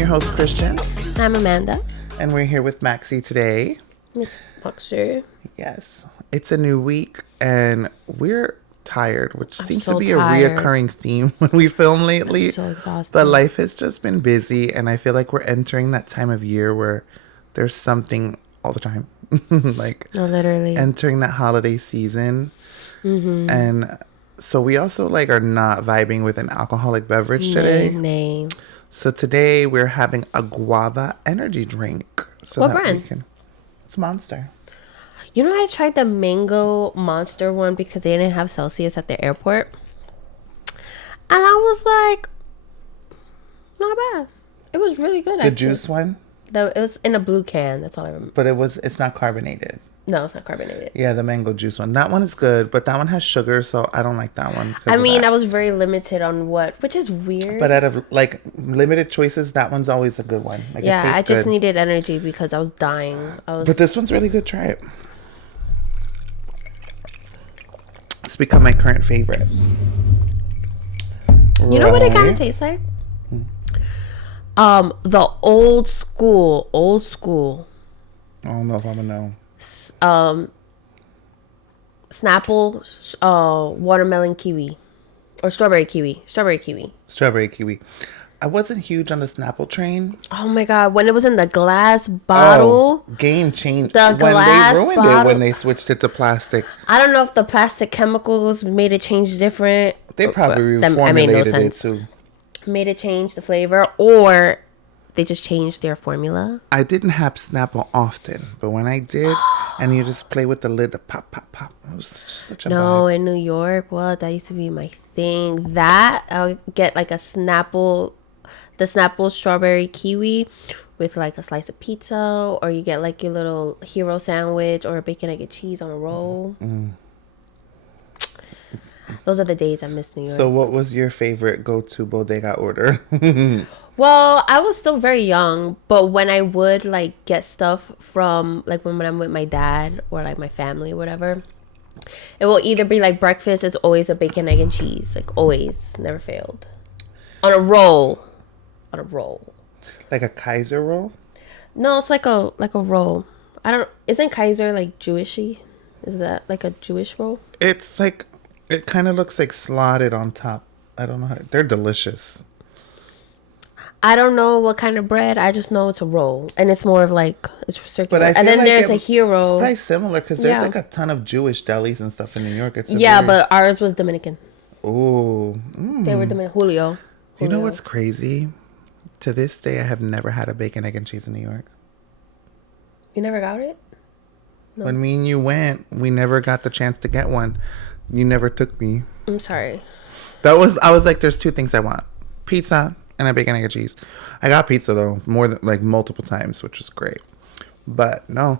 your host, Christian. I'm Amanda. And we're here with Maxie today. Miss Maxie. Yes. It's a new week, and we're tired, which seems to be tired. a reoccurring theme when we film lately. I'm so exhausted. But life has just been busy, and I feel like we're entering that time of year where there's something all the time. Like, no, literally. entering that holiday season. Mm-hmm. And so we also are not vibing with an alcoholic beverage today. Nay. So today we're having a guava energy drink. So what brand? It's Monster. You know, I tried the mango Monster one because they didn't have Celsius at the airport. And I was like, not bad. It was really good, The juice one? It was in a blue can. That's all I remember. But it's not carbonated. No, it's not carbonated. Yeah, the mango juice one. That one is good, but that one has sugar, so I don't like that one. I was very limited on which is weird. But out of limited choices, that one's always a good one. Yeah, I just needed energy because I was dying. But this one's really good. Try it. It's become my current favorite. You know what it kind of tastes like? The old school. I don't know if I'm gonna know. Snapple, watermelon kiwi, or strawberry kiwi. Strawberry kiwi. I wasn't huge on the Snapple train. Oh my god, when it was in the glass bottle. Oh, game changed. When they ruined it when they switched it to plastic. I don't know if the plastic chemicals made it change different. They probably reformulated it too. Made it change the flavor, or they just changed their formula. I didn't have Snapple often, but when I did, and you just play with the lid, the pop, pop, pop. It was just such a vibe. In New York, that used to be my thing. That I'll get like the Snapple strawberry kiwi with like a slice of pizza, or you get like your little hero sandwich or a bacon, egg, and cheese on a roll. Those are the days I miss New York. So what was your favorite go-to bodega order? Well, I was still very young, but when I would get stuff from when I'm with my dad or my family or whatever, it will either be breakfast. It's always a bacon, egg, and cheese. Always, never failed. On a roll. Like a Kaiser roll? No, it's like a roll. Isn't Kaiser Jewishy? Is that a Jewish roll? It's it kind of looks slotted on top. I don't know they're delicious. I don't know what kind of bread. I just know it's a roll, and it's more of it's circular. And then there's a hero. It's probably similar because there's a ton of Jewish delis and stuff in New York. But ours was Dominican. Ooh, they were Dominican. Julio. You know what's crazy? To this day, I have never had a bacon, egg, and cheese in New York. You never got it? No. When me and you went, we never got the chance to get one. You never took me. I'm sorry. I was like, there's two things I want: pizza and a bacon, egg, and cheese. I got pizza though, more than multiple times, which was great. But no,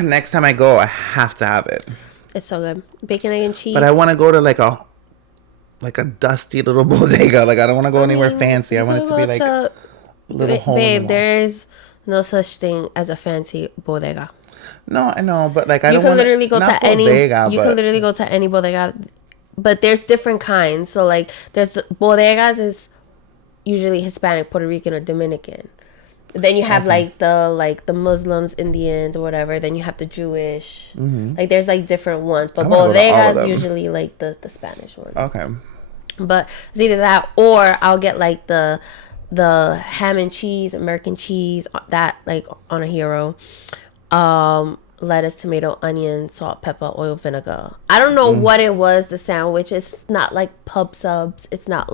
next time I go, I have to have it. It's so good, bacon, egg, and cheese. But I want to go to a dusty little bodega. I don't want to go anywhere fancy. I want it to be a little home. Babe, there's no such thing as a fancy bodega. No, I know, but I don't. You can literally go to any. You can literally go to any bodega, but there's different kinds. So there's bodegas is usually Hispanic, Puerto Rican, or Dominican. Then you have the Muslims, Indians, or whatever. Then you have the Jewish. Mm-hmm. There's different ones, but bodegas usually the Spanish ones. Okay. But it's either that or I'll get the ham and cheese, American cheese, that on a hero. Lettuce, tomato, onion, salt, pepper, oil, vinegar. I don't know what it was, the sandwich. It's not pub subs. It's not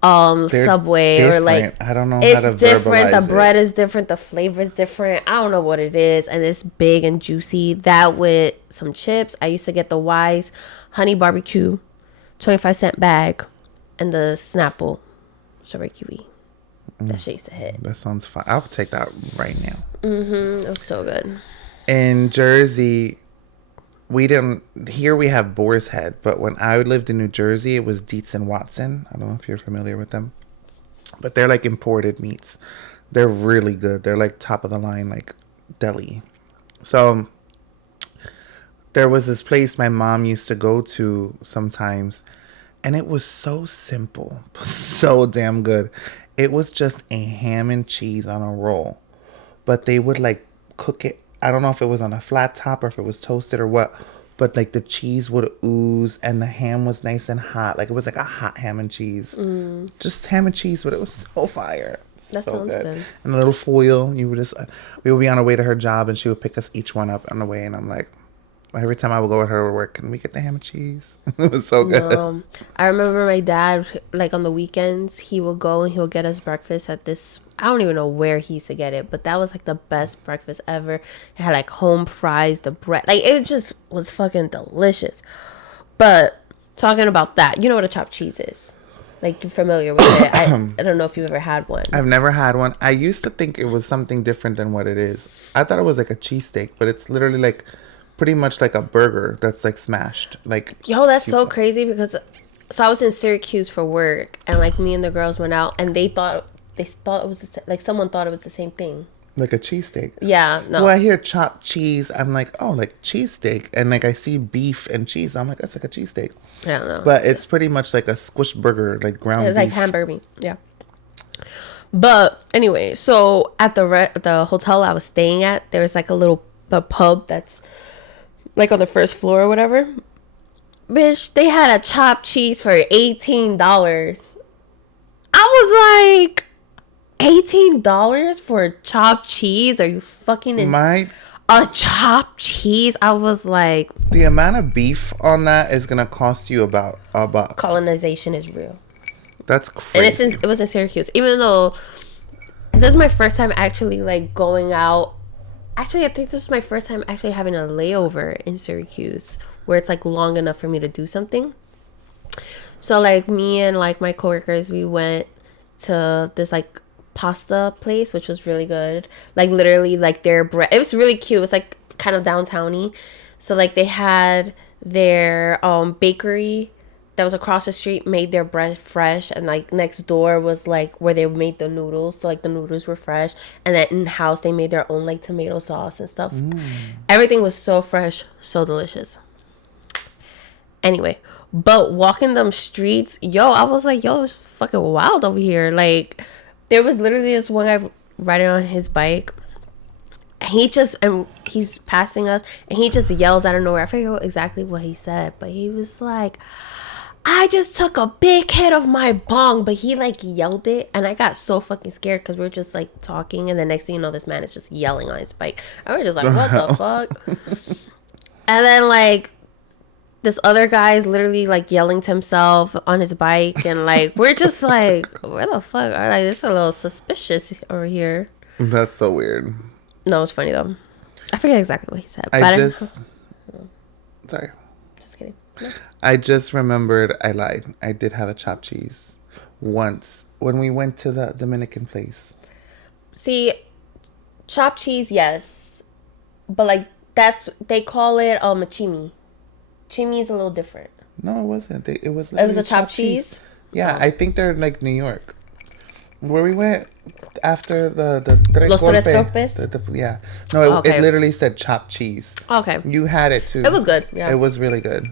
Subway different. Or I don't know it's how to different. The bread it. is different. The flavor is different. I don't know what it is. And it's big and juicy. That with some chips. I used to get the Wise honey barbecue 25-cent bag and the Snapple strawberry kiwi. That shit used to hit. That sounds fun. I'll take that right now. It was so good. In Jersey, we have Boar's Head, but when I lived in New Jersey, it was Dietz and Watson. I don't know if you're familiar with them, but they're imported meats. They're really good. They're top of the line, deli. So there was this place my mom used to go to sometimes, and it was so simple, so damn good. it was just a ham and cheese on a roll. But they would like cook it. I don't know if it was on a flat top or if it was toasted or what. But like the cheese would ooze and the ham was nice and hot. Like it was like a hot ham and cheese. Just ham and cheese, but it was so fire. That so sounds good. And a little foil. We would be on our way to her job and she would pick us each one up on the way. And I'm like, every time I would go with her to work, can we get the ham and cheese? It was so good. I remember my dad, like on the weekends, he would go and he'll get us breakfast at this. I don't even know where he used to get it, but that was like the best breakfast ever. It had like home fries, the bread, like it just was fucking delicious. But talking about that, you know what a chopped cheese is? Like, you're familiar with it. I don't know if you've ever had one. I've never had one. I used to think it was something different than what it is. I thought it was like a cheesesteak, but it's literally like pretty much like a burger that's like smashed. Like, yo, that's so crazy because so I was in Syracuse for work and like me and the girls went out and they thought it was like someone thought it was the same thing. Like a cheesesteak. Yeah, no. Well, I hear chopped cheese. I'm like, oh, like cheesesteak. And like I see beef and cheese. I'm like, that's like a cheesesteak. I don't know. But it's pretty much like a squished burger, like ground beef. It's like hamburger meat. Yeah. But anyway, so at the hotel I was staying at, there was like a pub that's like on the first floor or whatever. Bitch, they had a chopped cheese for $18. I was like, $18 for a chopped cheese? Are you fucking a chopped cheese? I was like, the amount of beef on that is gonna cost you about $1. Colonization is real. That's crazy. And it was in Syracuse. Even though this is my first time actually like going out. Actually, I think this is my first time actually having a layover in Syracuse where it's like long enough for me to do something. So like me and like my coworkers, we went to this like pasta place, which was really good. Like literally like their bread, it was really cute. It was like kind of downtowny. So like they had their bakery that was across the street made their bread fresh, and like next door was like where they made the noodles, so like the noodles were fresh, and then in house they made their own like tomato sauce and stuff. Everything was so fresh, so delicious. Anyway, but walking them streets, yo, I was like, yo, it's fucking wild over here. Like there was literally this one guy riding on his bike. And he's passing us and he just yells out of nowhere. I forget exactly what he said, but he was like, I just took a big hit of my bong, but he like yelled it and I got so fucking scared because we were just like talking and the next thing you know this man is just yelling on his bike. I was just like, what the fuck? And then like this other guy is literally like yelling to himself on his bike and like we're just like, where the fuck are like, it's a little suspicious over here. That's so weird. No, it's funny though. I forget exactly what he said. Sorry. Just kidding. No. I just remembered I lied. I did have a chopped cheese once when we went to the Dominican place. See, chopped cheese, yes. But like they call it a chimi. Chimi is a little different. No, it wasn't. It was a chopped cheese? Yeah, I think they're like New York. Where we went after the Los Tres Golpes? Yeah. No, it literally said chopped cheese. Okay. You had it too. It was good. Yeah. It was really good.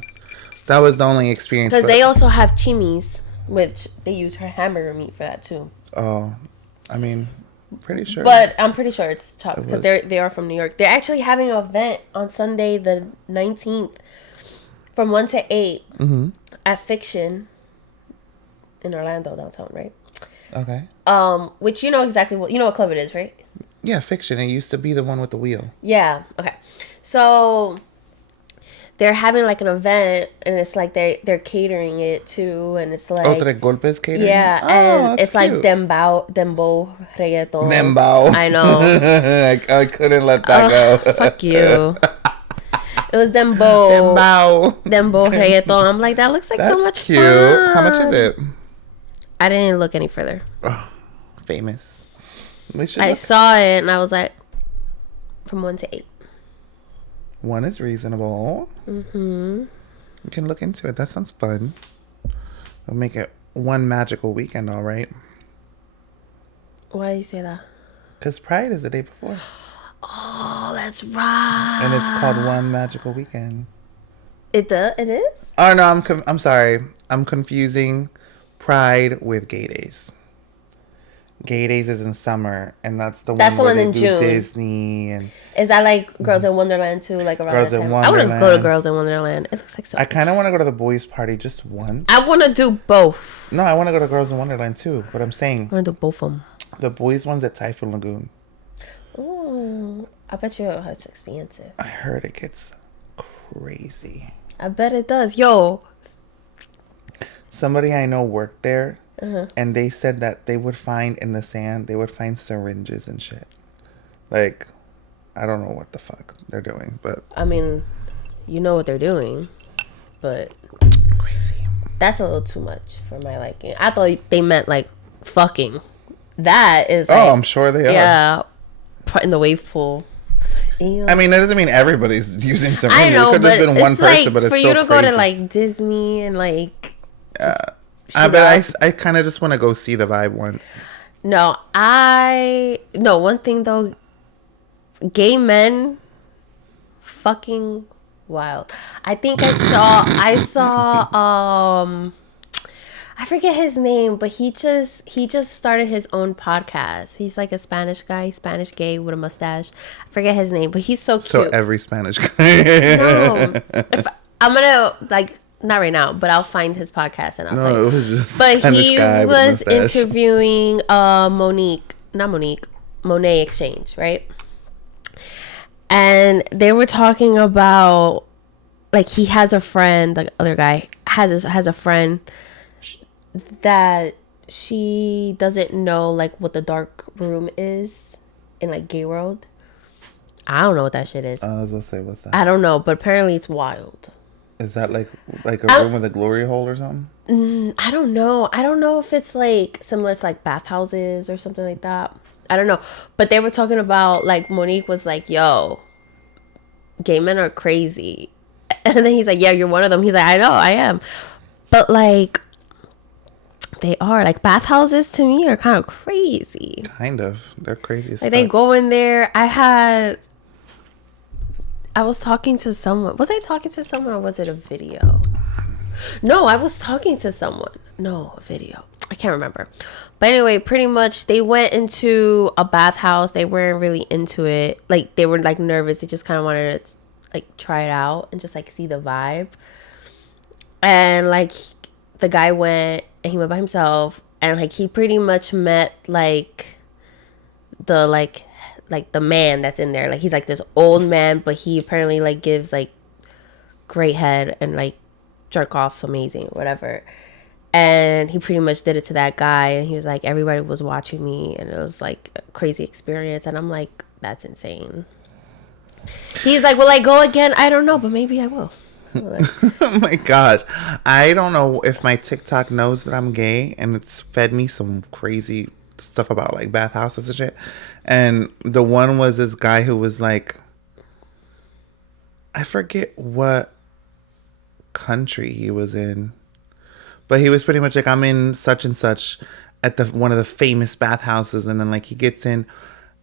That was the only experience. Because they also have chimis, which they use her hamburger meat for that too. Oh, I mean, pretty sure. But I'm pretty sure it's chopped because they are from New York. They're actually having an event on Sunday the 19th from 1 to 8 at Fiction in Orlando downtown, right? Okay. Which you know what club it is, right? Yeah, Fiction. It used to be the one with the wheel. Yeah. Okay. So they're having like an event, and it's like they're catering it too, and it's like Tres Golpes catering. Yeah, and it's cute. Like dembow reggaeton. Dembow. I know. I couldn't let that go. Fuck you. It was dembow reggaeton. I'm like, that looks like That's so much cute. fun. How much is it? I didn't look any further. Oh, famous. I saw it and I was like, from 1 to 8. 1 is reasonable. You can look into it. That sounds fun. We'll make it one magical weekend, all right? Why do you say that? Because Pride is the day before. Oh, that's right. And it's called One Magical Weekend. It is? Oh, no, I'm sorry. I'm confusing Pride with Gay Days. Gay Days is in summer, and that's the That's one the where one they in do June. Disney and. Is that like Girls in Wonderland too? Like around Girls that in time? Wonderland. I want to go to Girls in Wonderland. It looks like so. I kind of want to go to the boys' party just once. I want to do both. No, I want to go to Girls in Wonderland too. But I'm saying I want to do both of them. The boys' one's at Typhoon Lagoon. Oh, I bet you it's expensive. I heard it gets crazy. I bet it does. Yo. Somebody I know worked there, and they said that they would find in the sand, they would find syringes and shit. Like, I don't know what the fuck they're doing, but... I mean, you know what they're doing, but... Crazy. That's a little too much for my liking. I thought they meant, like, fucking. That is, like... Oh, I'm sure they are. Yeah. In the wave pool. Ew. I mean, that doesn't mean everybody's using syringes. I know, it could but have just been one person, like, but it's for still you to crazy. go to, like, Disney and, like... I kind of just want to go see the vibe once. No, one thing though, gay men, fucking wild. I think I saw, I forget his name, but he just started his own podcast. He's like a Spanish guy, Spanish gay with a mustache. I forget his name, but he's so cute. So every Spanish guy. No, I'm gonna like. Not right now, but I'll find his podcast and I'll tell you. It was just but Spanish he guy was with mustache. interviewing Monet Exchange, right? And they were talking about like he has a friend, the other guy has a friend that she doesn't know like what the dark room is in like gay world. I don't know what that shit is. I was gonna say, what's that? I don't know, but apparently it's wild. Is that like a room with a glory hole or something? I don't know. I don't know if it's like similar to like bathhouses or something like that. I don't know. But they were talking about like Monique was like, yo, gay men are crazy. And then he's like, yeah, you're one of them. He's like, I know, I am. But like, they are. Like bathhouses to me are kind of crazy. Kind of. They're crazy as Like they go in there. I was talking to someone. Was I talking to someone or was it a video? No, I was talking to someone. No, a video. I can't remember. But anyway, pretty much they went into a bathhouse. They weren't really into it. Like they were like nervous. They just kind of wanted to like try it out and just like see the vibe. And like the guy went and he went by himself and like he pretty much met like the man that's in there. Like he's like this old man, but he apparently like gives like great head and like jerk off's amazing, whatever. And he pretty much did it to that guy and he was like, everybody was watching me and it was like a crazy experience. And I'm like, that's insane. He's like, will I go again? I don't know, but maybe I will. Oh my gosh. I don't know if my TikTok knows that I'm gay and it's fed me some crazy stuff about like bathhouses and shit. And the one was this guy who was like, I forget what country he was in, but he was pretty much like, I'm in such and such at one of the famous bathhouses, and then like he gets in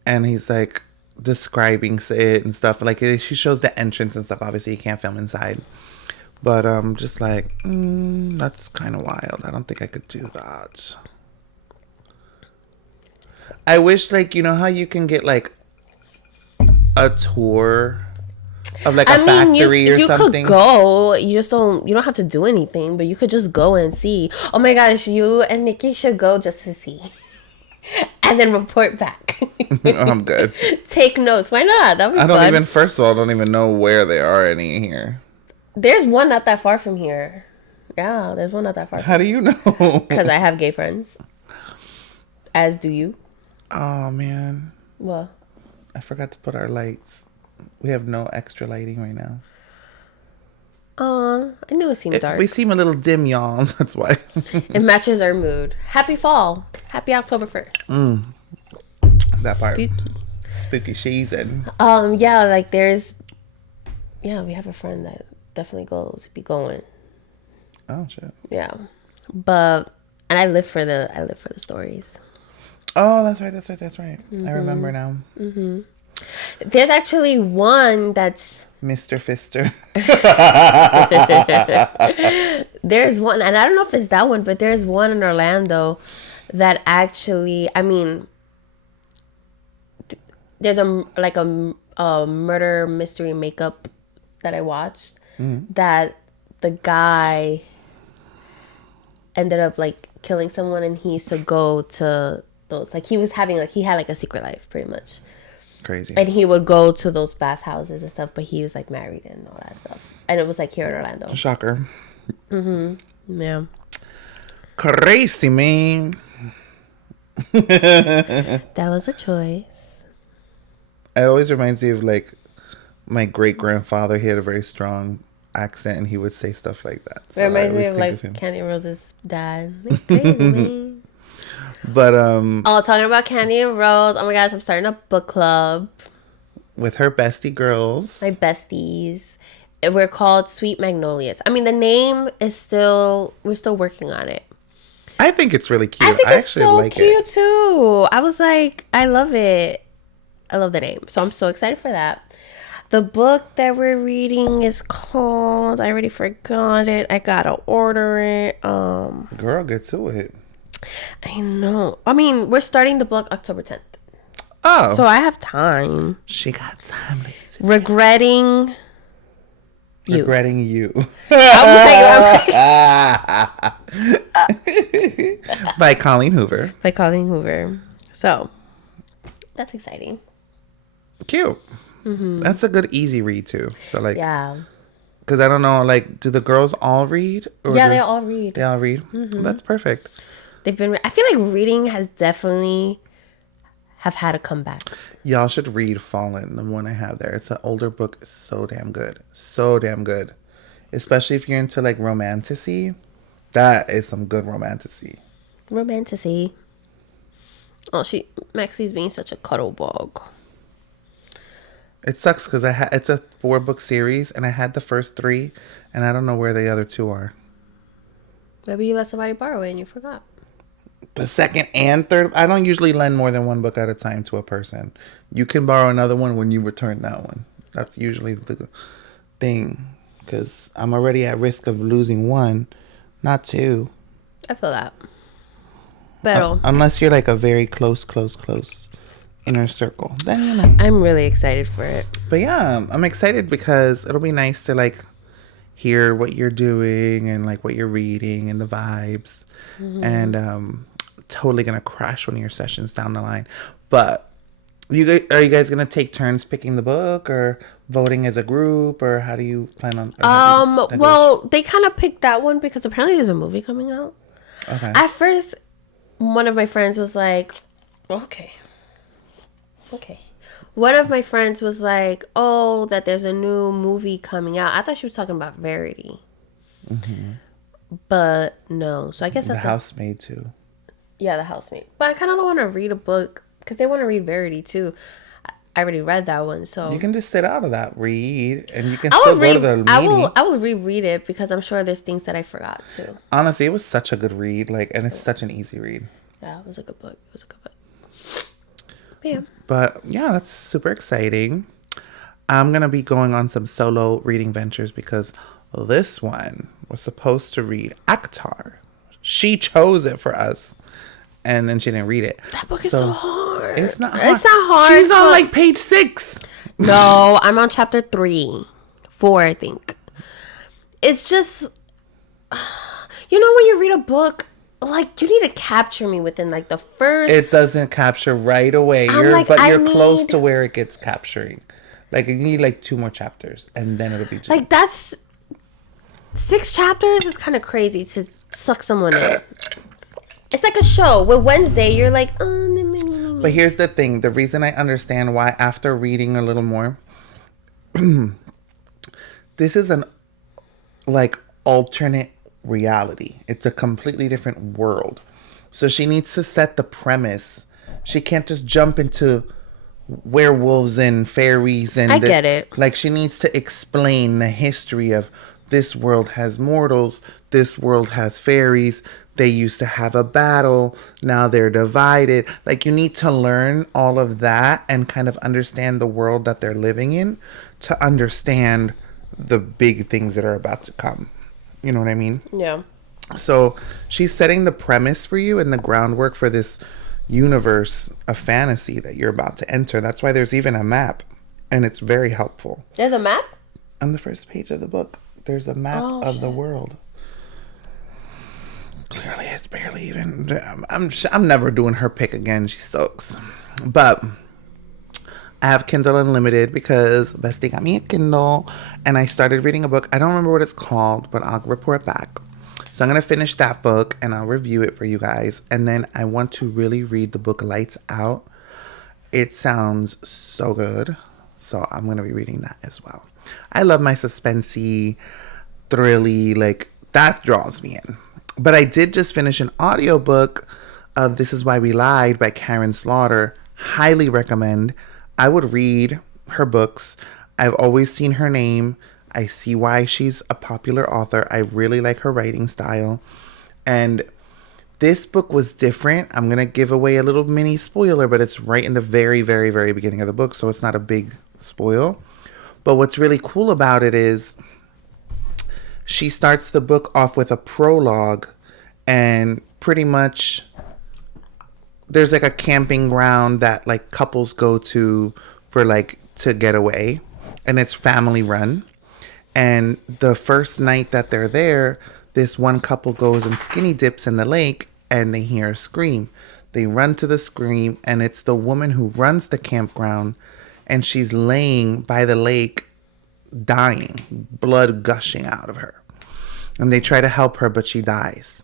and he's like describing it and stuff. Like she shows the entrance and stuff. Obviously you can't film inside, but just like that's kind of wild. I don't think I could do that. I wish, like, you know how you can get, like, a tour of, like, a factory or something? You could go. You don't have to do anything, but you could just go and see. Oh, my gosh, you and Nicki should go just to see. And then report back. I'm good. Take notes. Why not? That'd be fun. First of all, I don't even know where there are any here. There's one not that far from here. Yeah, there's one not that far. How do you know? Because I have gay friends. As do you. Oh, man. What? I forgot to put our lights. We have no extra lighting right now. I knew it seemed dark. We seem a little dim, y'all. That's why. It matches our mood. Happy fall. Happy October 1st. That part. Spooky season. Yeah, like we have a friend that definitely be going. Oh, shit. Yeah. And I live for the stories. Oh, that's right. Mm-hmm. I remember now. Mm-hmm. There's actually one that's Mr. Fister. There's one, and I don't know if it's that one, but there's one in Orlando that actually, I mean, there's a murder mystery makeup that I watched that the guy ended up like killing someone, and he used to go to those, like he had like a secret life pretty much. Crazy. And he would go to those bathhouses and stuff, but he was like married and all that stuff. And it was like here in Orlando. Shocker. Yeah. Crazy, man. That was a choice. It always reminds me of like my great grandfather. He had a very strong accent, and he would say stuff like that. So it reminds me of like Candy Rose's dad. But oh, talking about Candy and Rose. Oh my gosh, I'm starting a book club with her bestie girls. My besties. We're called Sweet Magnolias. I mean, the name is we're still working on it. I think it's really cute. I think it's so cute too. I was like, I love it. I love the name. So I'm so excited for that. The book that we're reading is called, I already forgot it. I gotta order it. Girl, get to it. I know. I mean, we're starting the book October 10th. Oh. So I have time. She got time, ladies. Regretting you. Regretting you. By Colleen Hoover. By Colleen Hoover. So, that's exciting. Cute. Mm-hmm. That's a good, easy read, too. So, like... Yeah. Because I don't know, like, do the girls all read? Yeah, they all read. They all read? Mm-hmm. Well, that's perfect. I feel like reading has definitely have had a comeback. Y'all should read Fallen, the one I have there. It's an older book. It's so damn good. So damn good. Especially if you're into, like, romantasy. That is some good romantasy. Romantasy. Oh, Maxie's being such a cuddle bug. It sucks because it's a 4-book series, and I had the first 3, and I don't know where the other 2 are. Maybe you let somebody borrow it and you forgot. The second and third, I don't usually lend more than 1 book at a time to a person. You can borrow another one when you return that one. That's usually the thing, because I'm already at risk of losing 1, not 2. I feel that. But unless you're like a very close inner circle, then you know. I'm really excited for it. But yeah, I'm excited because it'll be nice to like hear what you're doing and like what you're reading and the vibes. Mm-hmm. And totally gonna crash one of your sessions down the line. But are you guys gonna take turns picking the book or voting as a group, or how do you plan on? Well, they kind of picked that one because apparently there's a movie coming out. Okay. At first, one of my friends was like, okay. One of my friends was like, oh, that there's a new movie coming out. I thought she was talking about Verity. Mm-hmm. But no. So I guess that's The Housemaid too. Yeah, The Housemaid. But I kind of don't want to read a book because they want to read Verity too. I already read that one, so you can just sit out of that read, and you can still go to the meeting. I will reread it because I'm sure there's things that I forgot too. Honestly, it was such a good read, and it's such an easy read. Yeah, it was a good book. Yeah. But yeah, that's super exciting. I'm gonna be going on some solo reading ventures because this one was supposed to read Akhtar. She chose it for us. And then she didn't read it. That book is so hard. It's not hard. It's not hard. She's on like page 6. No, I'm on chapter 4, I think. It's just, you know, when you read a book, like you need to capture me within like the first. It doesn't capture right away. You're close to where it gets capturing. Like you need like 2 more chapters, and then it'll be just like that's 6 chapters is kind of crazy to suck someone in. It's like a show. With Wednesday, you're like, oh. But here's the thing. The reason I understand why after reading a little more, this is an like alternate reality. It's a completely different world. So she needs to set the premise. She can't just jump into werewolves and fairies and I get it. Like she needs to explain the history of this world has mortals, this world has fairies. They used to have a battle. Now they're divided. Like you need to learn all of that and kind of understand the world that they're living in to understand the big things that are about to come. You know what I mean? Yeah. So she's setting the premise for you and the groundwork for this universe of fantasy that you're about to enter. That's why there's even a map, and it's very helpful. There's a map? On the first page of the book, there's a map of the world. Clearly, it's barely even. I'm never doing her pick again. She sucks. But I have Kindle Unlimited because Bestie got me a Kindle, and I started reading a book. I don't remember what it's called, but I'll report back. So I'm going to finish that book and I'll review it for you guys. And then I want to really read the book Lights Out. It sounds so good. So I'm going to be reading that as well. I love my suspensey, thrilly, like that draws me in. But I did just finish an audiobook of This Is Why We Lied by Karen Slaughter. Highly recommend. I would read her books. I've always seen her name. I see why she's a popular author. I really like her writing style. And this book was different. I'm going to give away a little mini spoiler, but it's right in the very, very, very beginning of the book, so it's not a big spoil. But what's really cool about it is she starts the book off with a prologue, and pretty much there's like a camping ground that like couples go to for like to get away, and it's family run. And the first night that they're there, this one couple goes and skinny dips in the lake and they hear a scream. They run to the scream, and it's the woman who runs the campground, and she's laying by the lake dying, blood gushing out of her. And they try to help her, but she dies.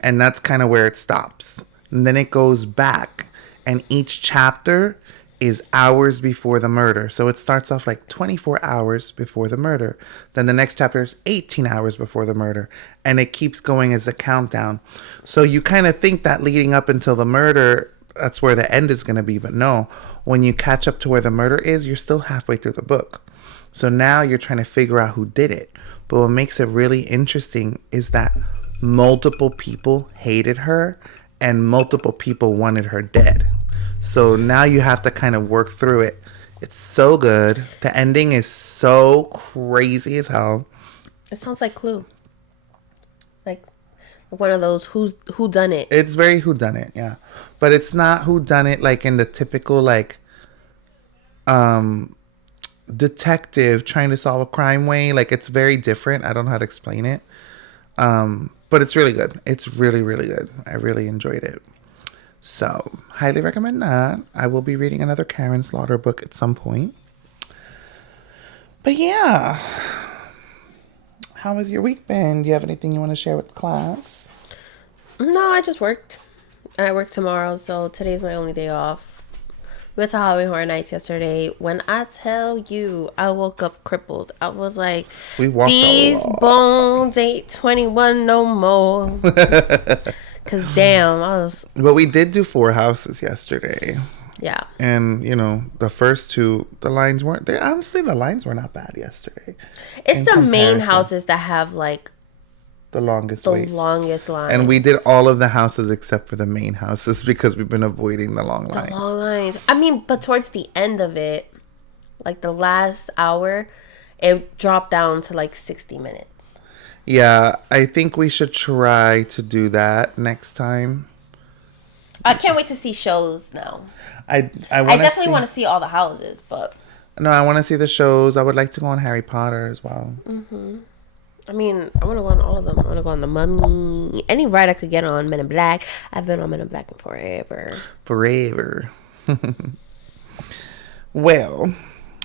And that's kind of where it stops. And then it goes back, and each chapter is hours before the murder. So it starts off like 24 hours before the murder. Then the next chapter is 18 hours before the murder. And it keeps going as a countdown. So you kind of think that leading up until the murder, that's where the end is going to be. But no, when you catch up to where the murder is, you're still halfway through the book. So now you're trying to figure out who did it. But what makes it really interesting is that multiple people hated her and multiple people wanted her dead. So now you have to kind of work through it. It's so good. The ending is so crazy as hell. It sounds like Clue. Like one of those who done it. It's very who done it, yeah. But it's not who done it like in the typical like detective trying to solve a crime way. Like it's very different. I don't know how to explain it. But it's really good. It's really, really good. I really enjoyed it. So, highly recommend that. I will be reading another Karen Slaughter book at some point. But yeah. How has your week been? Do you have anything you want to share with the class? No, I just worked. And I work tomorrow, so today's my only day off. We went to Halloween Horror Nights yesterday. When I tell you, I woke up crippled. I was like, these bones ain't 21 no more. Because damn, I was... But we did do 4 houses yesterday. Yeah. And, you know, the first 2, the lines weren't... honestly, the lines were not bad yesterday. It's the main houses that have, like... The longest longest lines. And we did all of the houses except for the main houses because we've been avoiding the long lines. The long lines. I mean, but towards the end of it, like the last hour, it dropped down to like 60 minutes. Yeah, I think we should try to do that next time. I can't wait to see shows now. I definitely want to see all the houses, but... No, I want to see the shows. I would like to go on Harry Potter as well. Mm-hmm. I mean, I want to go on all of them. I want to go on The Mummy. Any ride I could get on. Men in Black. I've been on Men in Black forever. Forever. Well,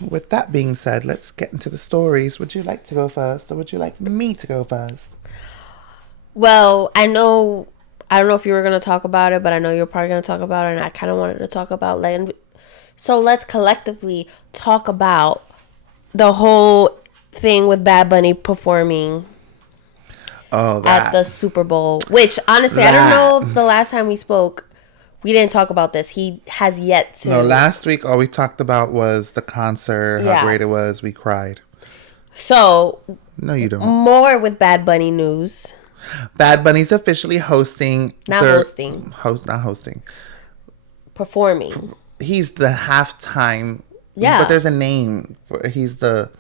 with that being said, let's get into the stories. Would you like to go first, or would you like me to go first? Well, I don't know if you were going to talk about it, but I know you're probably going to talk about it, and I kind of wanted to talk about it. So let's collectively talk about the whole thing with Bad Bunny performing at the Super Bowl. Which, honestly, I don't know if the last time we spoke, we didn't talk about this. He has yet to. No, last week all we talked about was the concert, how great it was. We cried. So. No, you don't. More with Bad Bunny news. Bad Bunny's officially hosting. Not hosting. Not hosting. Performing. He's the halftime. Yeah. But there's a name. He's the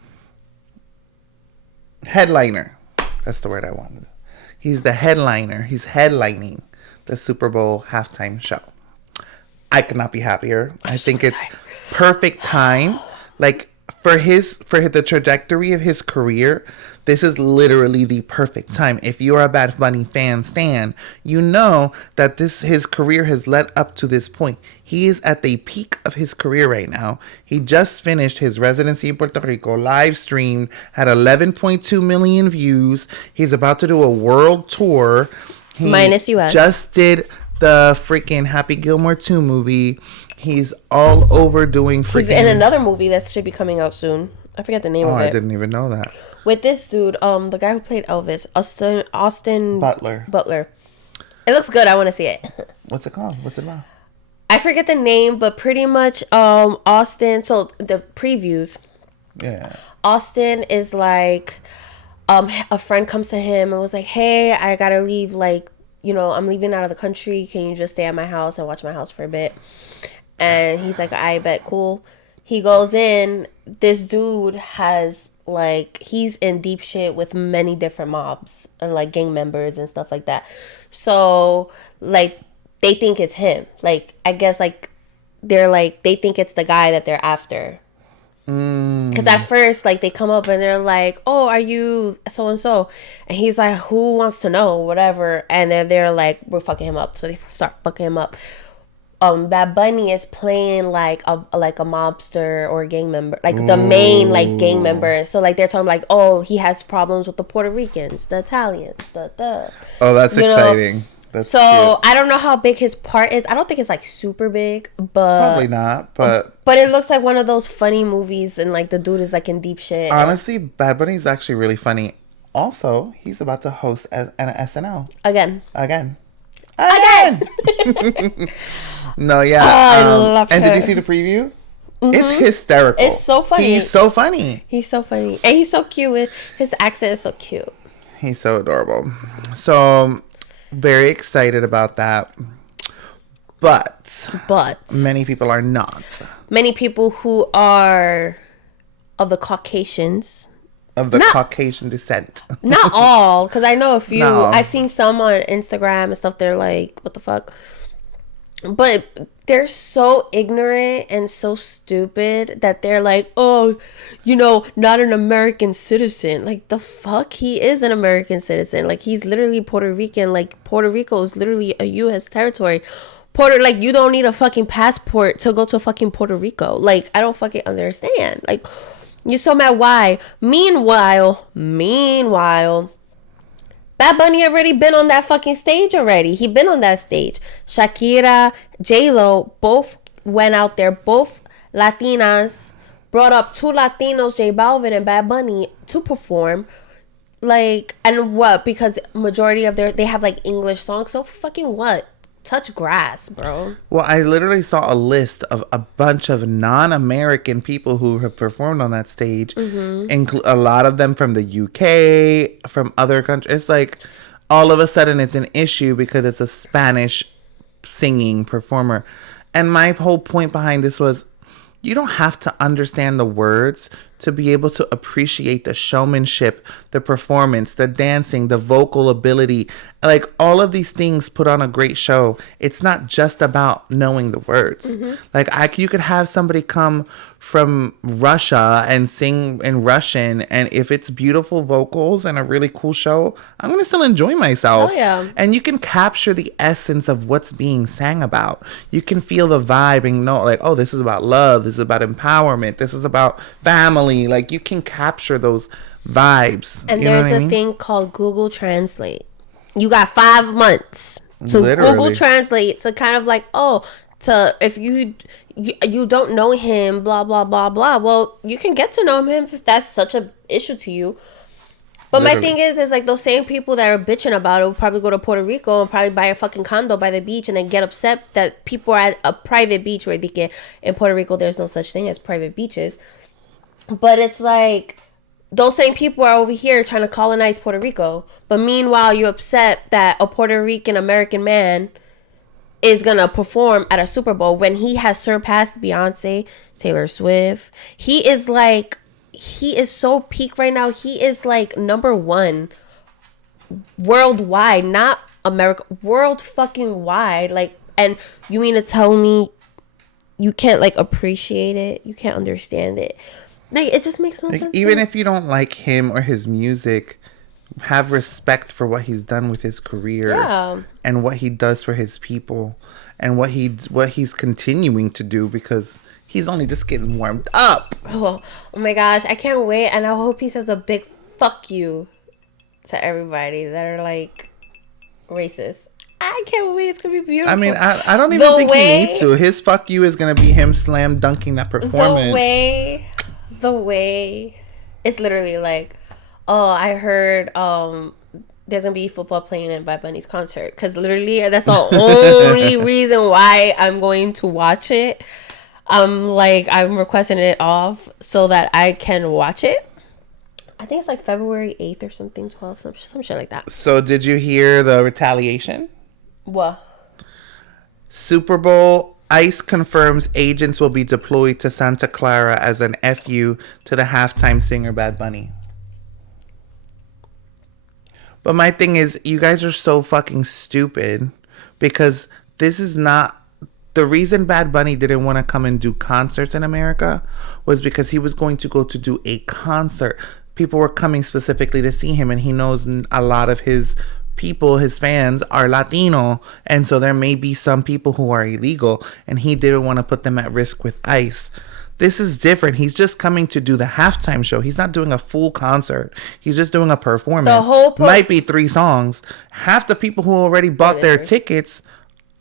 headliner. That's the word I wanted. He's the headliner. He's headlining the Super Bowl halftime show. I could not be happier. I think it's perfect time. Like for the trajectory of his career, this is literally the perfect time. If you are a Bad Bunny stan, you know that his career has led up to this point. He is at the peak of his career right now. He just finished his residency in Puerto Rico, live streamed, had 11.2 million views. He's about to do a world tour. He minus US. Just did the freaking Happy Gilmore 2 movie. He's all over doing freaking... He's in another movie that should be coming out soon. I forget the name of it. I didn't even know that. With this dude, the guy who played Elvis, Austin Butler. It looks good. I want to see it. What's it called? What's it about? I forget the name, but pretty much Austin. So the previews. Yeah. Austin is like, a friend comes to him and was like, "Hey, I gotta leave. Like, you know, I'm leaving out of the country. Can you just stay at my house and watch my house for a bit?" And he's like, "I bet, cool." He goes in. This dude has, like, he's in deep shit with many different mobs and, like, gang members and stuff like that. So, like, they think it's him. Like, I guess, like, they think it's the guy that they're after. Because at first, like, they come up and they're like, "Oh, are you so-and-so?" And he's like, "Who wants to know?" Whatever. And then they're like, "We're fucking him up." So they start fucking him up. Bad Bunny is playing like a mobster or a gang member, like the main like gang member. So like they're talking like, "Oh, he has problems with the Puerto Ricans, the Italians, the." Oh, that's exciting. That's so cute. I don't know how big his part is. I don't think it's like super big, but probably not. But it looks like one of those funny movies, and like the dude is like in deep shit. Honestly, Bad Bunny is actually really funny. Also, he's about to host an SNL again. No, yeah. I love him. And did you see the preview? Mm-hmm. It's hysterical. It's so funny. He's so funny. And he's so cute. With his accent is so cute. He's so adorable. So, very excited about that. But many people are not. Many people who are of the Caucasians. Of the Caucasian descent. Not all, because I know a few. No. I've seen some on Instagram and stuff. They're like, what the fuck? But they're so ignorant and so stupid that they're like, "Oh, you know, not an American citizen." Like, the fuck? He is an American citizen. Like, he's literally Puerto Rican. Like, Puerto Rico is literally a U.S. territory. Like, you don't need a fucking passport to go to fucking Puerto Rico. Like, I don't fucking understand. Like, you're so mad. Why? Meanwhile, Bad Bunny already been on that fucking stage already. He been on that stage. Shakira, J-Lo, both went out there. Both Latinas brought up two Latinos, J Balvin and Bad Bunny, to perform. Like, and what? Because majority of they have like English songs. So fucking what? Touch grass, bro. Well, I literally saw a list of a bunch of non-American people who have performed on that stage. Mm-hmm. A lot of them from the UK, from other countries. It's like all of a sudden it's an issue because it's a Spanish singing performer. And my whole point behind this was, you don't have to understand the words to be able to appreciate the showmanship, the performance, the dancing, the vocal ability. Like, all of these things put on a great show. It's not just about knowing the words. Mm-hmm. Like, you could have somebody come from Russia and sing in Russian, and if it's beautiful vocals and a really cool show, I'm going to still enjoy myself. Oh, yeah. And you can capture the essence of what's being sang about. You can feel the vibe and know, like, oh, this is about love. This is about empowerment. This is about family. Like, you can capture those vibes. And there's a thing called Google Translate. You got 5 months to Google Translate to kind of like, if you don't know him, blah, blah, blah, blah. Well, you can get to know him if that's such an issue to you. But my thing is like those same people that are bitching about it will probably go to Puerto Rico and probably buy a fucking condo by the beach and then get upset that people are at a private beach where in Puerto Rico, there's no such thing as private beaches. But it's like, those same people are over here trying to colonize Puerto Rico. But meanwhile, you're upset that a Puerto Rican American man is going to perform at a Super Bowl when he has surpassed Beyonce, Taylor Swift. He is so peak right now. He is like number one worldwide, not America, world fucking wide. Like, and you mean to tell me you can't like appreciate it? You can't understand it? Like, it just makes no sense. Even if you don't like him or his music, have respect for what he's done with his career and what he does for his people and what he's continuing to do, because he's only just getting warmed up. Oh my gosh, I can't wait, and I hope he says a big fuck you to everybody that are like racist. I can't wait. It's gonna be beautiful. I mean, I don't even think he needs to. His fuck you is gonna be him slam dunking that performance. The way it's literally like, oh, I heard there's gonna be football playing in Bad Bunny's concert, because literally that's the only reason why I'm going to watch it. I'm requesting it off so that I can watch it. I think it's like February 8th or something, 12th, some shit like that. So did you hear the retaliation? What? Super Bowl, ICE confirms agents will be deployed to Santa Clara as an FU to the halftime singer Bad Bunny. But my thing is, you guys are so fucking stupid, because this is not... The reason Bad Bunny didn't want to come and do concerts in America was because he was going to go to do a concert. People were coming specifically to see him, and he knows a lot of his people, his fans, are Latino, and so there may be some people who are illegal, and he didn't want to put them at risk with ICE. This is different. He's just coming to do the halftime show. He's not doing a full concert. He's just doing a performance. The whole might be 3 songs. Half the people who already bought their tickets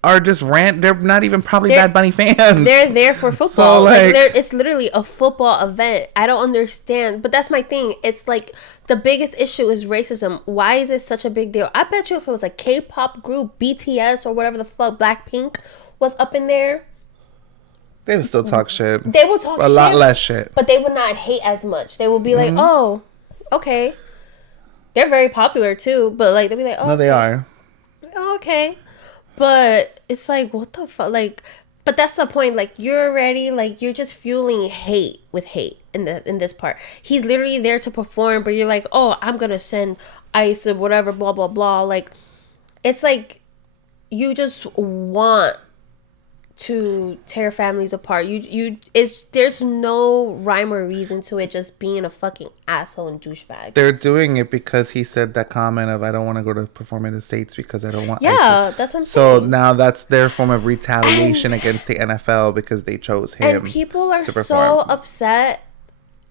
are just they're not even probably Bad Bunny fans. They're there for football. So like it's literally a football event. I don't understand. But that's my thing. It's like the biggest issue is racism. Why is it such a big deal? I bet you if it was a K-pop group, BTS or whatever the fuck, Blackpink was up in there, they would still talk shit. They would talk a lot less shit. But they would not hate as much. They would be like, oh, okay. They're very popular too. But like, they'd be like, oh, no, they are. Oh, okay. But it's like, what the fuck? Like, but that's the point. Like, you're already, like, you're just fueling hate with hate in this part. He's literally there to perform, but you're like, oh, I'm going to send ICE or whatever, blah, blah, blah. Like, it's like, you just want to tear families apart. There's no rhyme or reason to it, just being a fucking asshole and douchebag. They're doing it because he said that comment of, I don't want to go to perform in the States because I don't want ISIS. That's what I'm saying. So now that's their form of retaliation against the NFL because they chose him. And people are so upset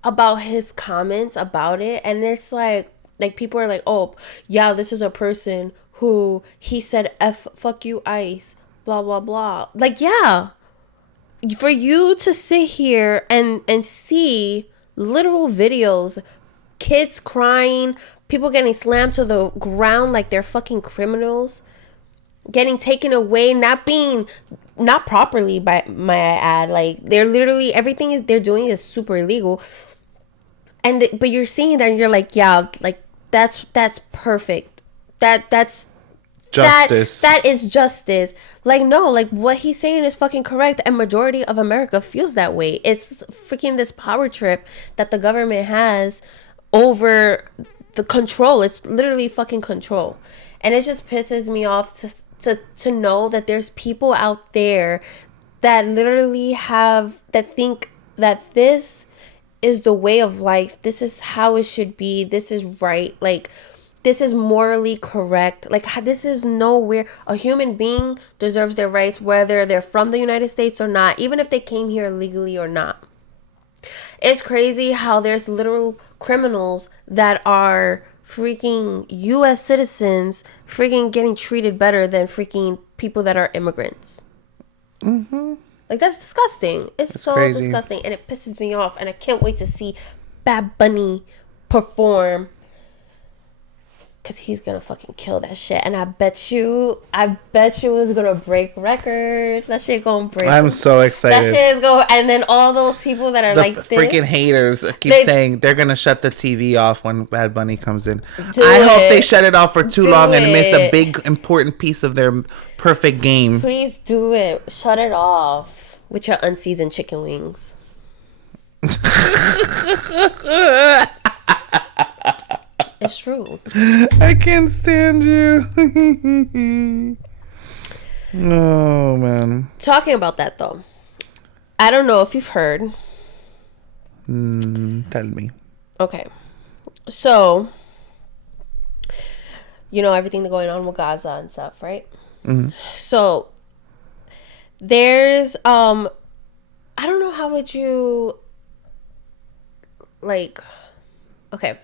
about his comments about it, and it's like people are like, oh yeah, this is a person who he said fuck you ICE, blah blah blah. Like, yeah, for you to sit here and see literal videos, kids crying, people getting slammed to the ground like they're fucking criminals, getting taken away, not properly, by my add, like they're literally, everything they're doing is super illegal, but you're seeing that and you're like, yeah, like that's perfect, that's justice. That is justice. Like, no, like what he's saying is fucking correct, and majority of America feels that way. It's freaking this power trip that the government has over the control. It's literally fucking control, and it just pisses me off to know that there's people out there that literally that think that this is the way of life, this is how it should be, this is right, like this is morally correct. Like, this is nowhere. A human being deserves their rights, whether they're from the United States or not, even if they came here legally or not. It's crazy how there's literal criminals that are freaking U.S. citizens freaking getting treated better than freaking people that are immigrants. Mm-hmm. Like, that's disgusting. It's so crazy. Disgusting, and it pisses me off, and I can't wait to see Bad Bunny perform, because he's gonna fucking kill that shit. And I bet you it's gonna break records. That shit gonna break. I'm so excited. That shit is going. And then all those people that are the like freaking haters keep saying they're gonna shut the TV off when Bad Bunny comes in. I hope they shut it off for too long and miss a big important piece of their perfect game. Please do it. Shut it off with your unseasoned chicken wings. It's true. I can't stand you. Oh, man. Talking about that, though, I don't know if you've heard. Tell me. Okay. So, you know, everything that's going on with Gaza and stuff, right? Mm-hmm. So, there's, I don't know, how would you, like, okay.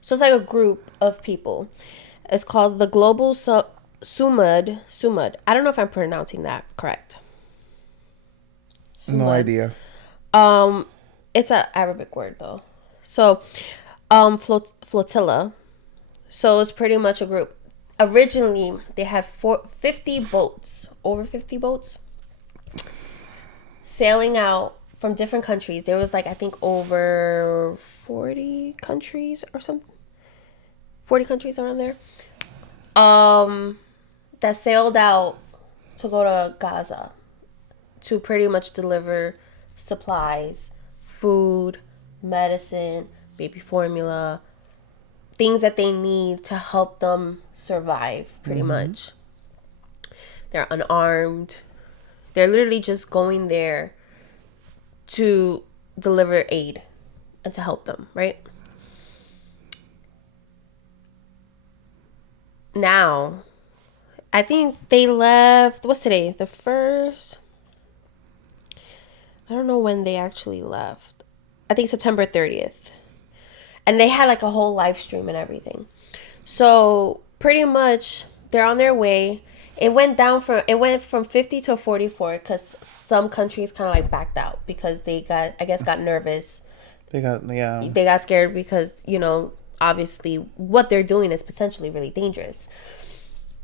So, it's like a group of people. It's called the Global Sumud. I don't know if I'm pronouncing that correct. Sumud. No idea. It's an Arabic word though. So, flotilla. So it's pretty much a group. Originally, they had 50 boats, over 50 boats, sailing out from different countries. There was like, I think, over 40 countries or something. 40 countries around there. That sailed out to go to Gaza to pretty much deliver supplies, food, medicine, baby formula, things that they need to help them survive, pretty much. They're unarmed. They're literally just going there to deliver aid and to help them, right? Now, I think they left, what's today? The 1st? I don't know when they actually left. I think September 30th. And they had like a whole live stream and everything. So pretty much they're on their way. It went from 50 to 44 because some countries kind of like backed out because they got nervous. They got scared because, you know, obviously what they're doing is potentially really dangerous.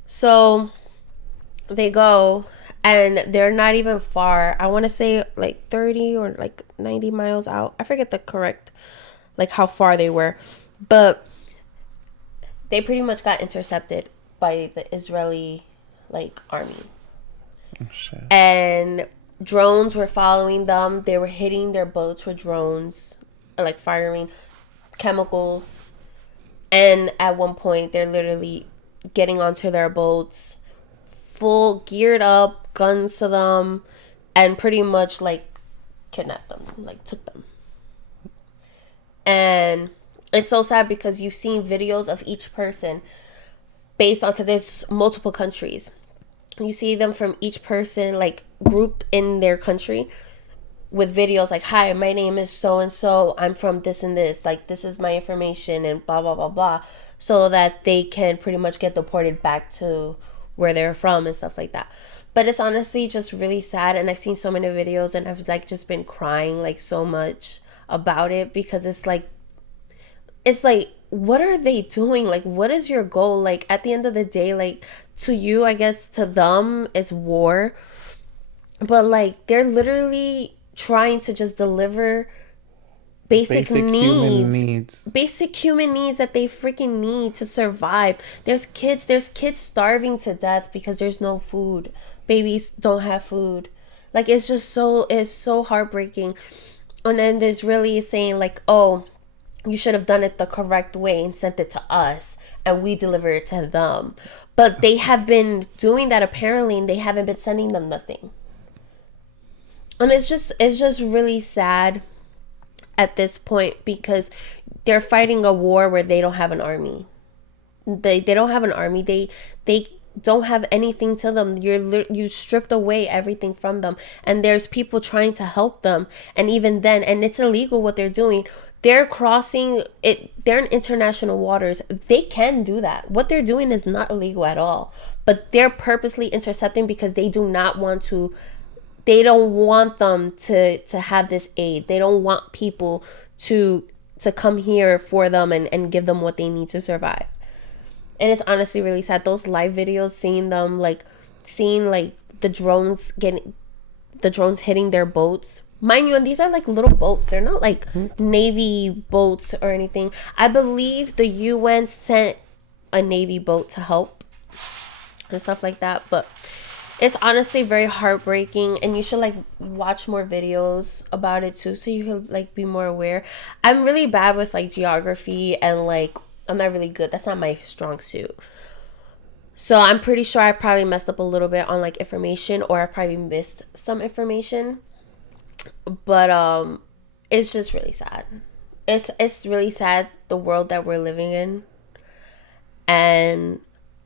So they go and they're not even far. I want to say like 30 or like 90 miles out. I forget the correct, like how far they were. But they pretty much got intercepted by the Israeli like army. Oh, shit. And drones were following them. They were hitting their boats with drones, like firing chemicals. And at one point, they're literally getting onto their boats, full geared up, guns to them, and pretty much like kidnapped them, like took them. And it's so sad because you've seen videos of each person based on, because there's multiple countries. You see them from each person like grouped in their country with videos like, hi, my name is so and so, I'm from this and this, like this is my information and blah blah blah blah, so that they can pretty much get deported back to where they're from and stuff like that. But it's honestly just really sad, and I've seen so many videos and I've like just been crying like so much about it because it's like what are they doing? Like, what is your goal? Like, at the end of the day, like, to you, I guess, to them it's war, but like they're literally trying to just deliver basic needs that they freaking need to survive. There's kids starving to death because there's no food. Babies don't have food. Like, it's so heartbreaking. And then there's really saying like, oh, you should have done it the correct way and sent it to us and we deliver it to them. But they have been doing that apparently, and they haven't been sending them nothing. And it's just really sad at this point because they're fighting a war where they don't have an army. They don't have an army. They don't have anything to them. You stripped away everything from them, and there's people trying to help them, and even then, and it's illegal what they're doing. They're crossing it. They're in international waters. They can do that. What they're doing is not illegal at all, but they're purposely intercepting because they do not want to. They don't want them to have this aid. They don't want people to come here for them and give them what they need to survive. And it's honestly really sad. Those live videos, seeing the drones hitting their boats. Mind you, and these are like little boats. They're not like Navy boats or anything. I believe the UN sent a Navy boat to help and stuff like that. But it's honestly very heartbreaking, and you should like watch more videos about it too, so you can like be more aware. I'm really bad with like geography and like I'm not really good. That's not my strong suit. So I'm pretty sure I probably messed up a little bit on like information, or I probably missed some information. But it's just really sad. It's really sad, the world that we're living in, and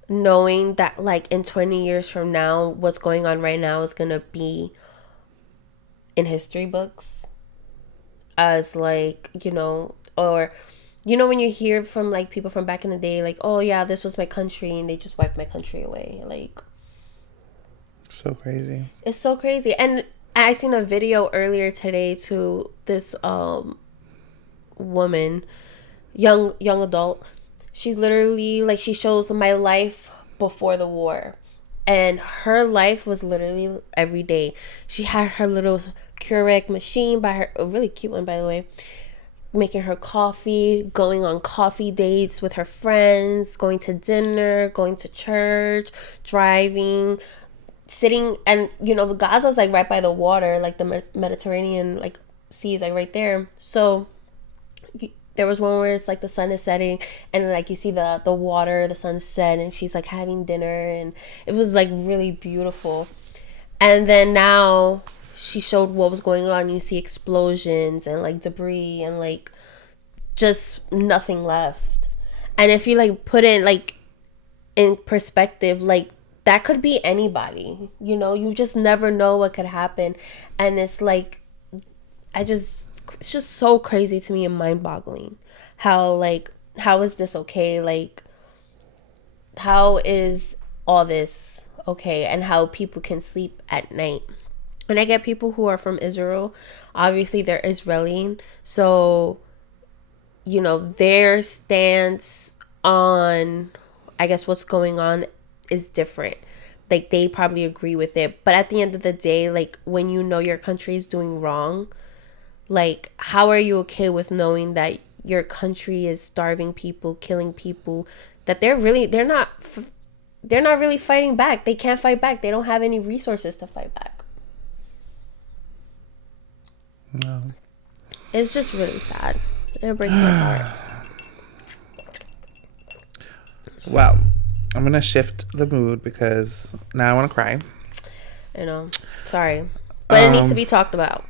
knowing that like in 20 years from now, what's going on right now is going to be in history books as like, or when you hear from like people from back in the day, like, oh yeah, this was my country and they just wiped my country away. Like, so crazy. It's so crazy. And I seen a video earlier today to this woman, young adult. She's literally like, she shows my life before the war, and her life was literally every day. She had her little Keurig machine by her, a really cute one by the way, making her coffee, going on coffee dates with her friends, going to dinner, going to church, driving, sitting. And the Gaza's like right by the water, like the Mediterranean like sea is like right there. So there was one where it's like the sun is setting and like you see the water, the sunset, and she's like having dinner, and it was like really beautiful. And then now she showed what was going on. You see explosions and like debris and like just nothing left. And if you like put it like in perspective, like that could be anybody, you just never know what could happen. And it's like, it's just so crazy to me and mind-boggling how is this okay? Like, how is all this okay? And how people can sleep at night. And I get people who are from Israel, obviously they're Israeli, so their stance on, I guess, what's going on is different. Like, they probably agree with it, but at the end of the day, like, when your country is doing wrong, like, how are you okay with knowing that your country is starving people, killing people, that they're not really fighting back? They can't fight back. They don't have any resources to fight back. No. It's just really sad. It breaks my heart. Wow. I'm going to shift the mood because now I want to cry. I know. Sorry. But it needs to be talked about.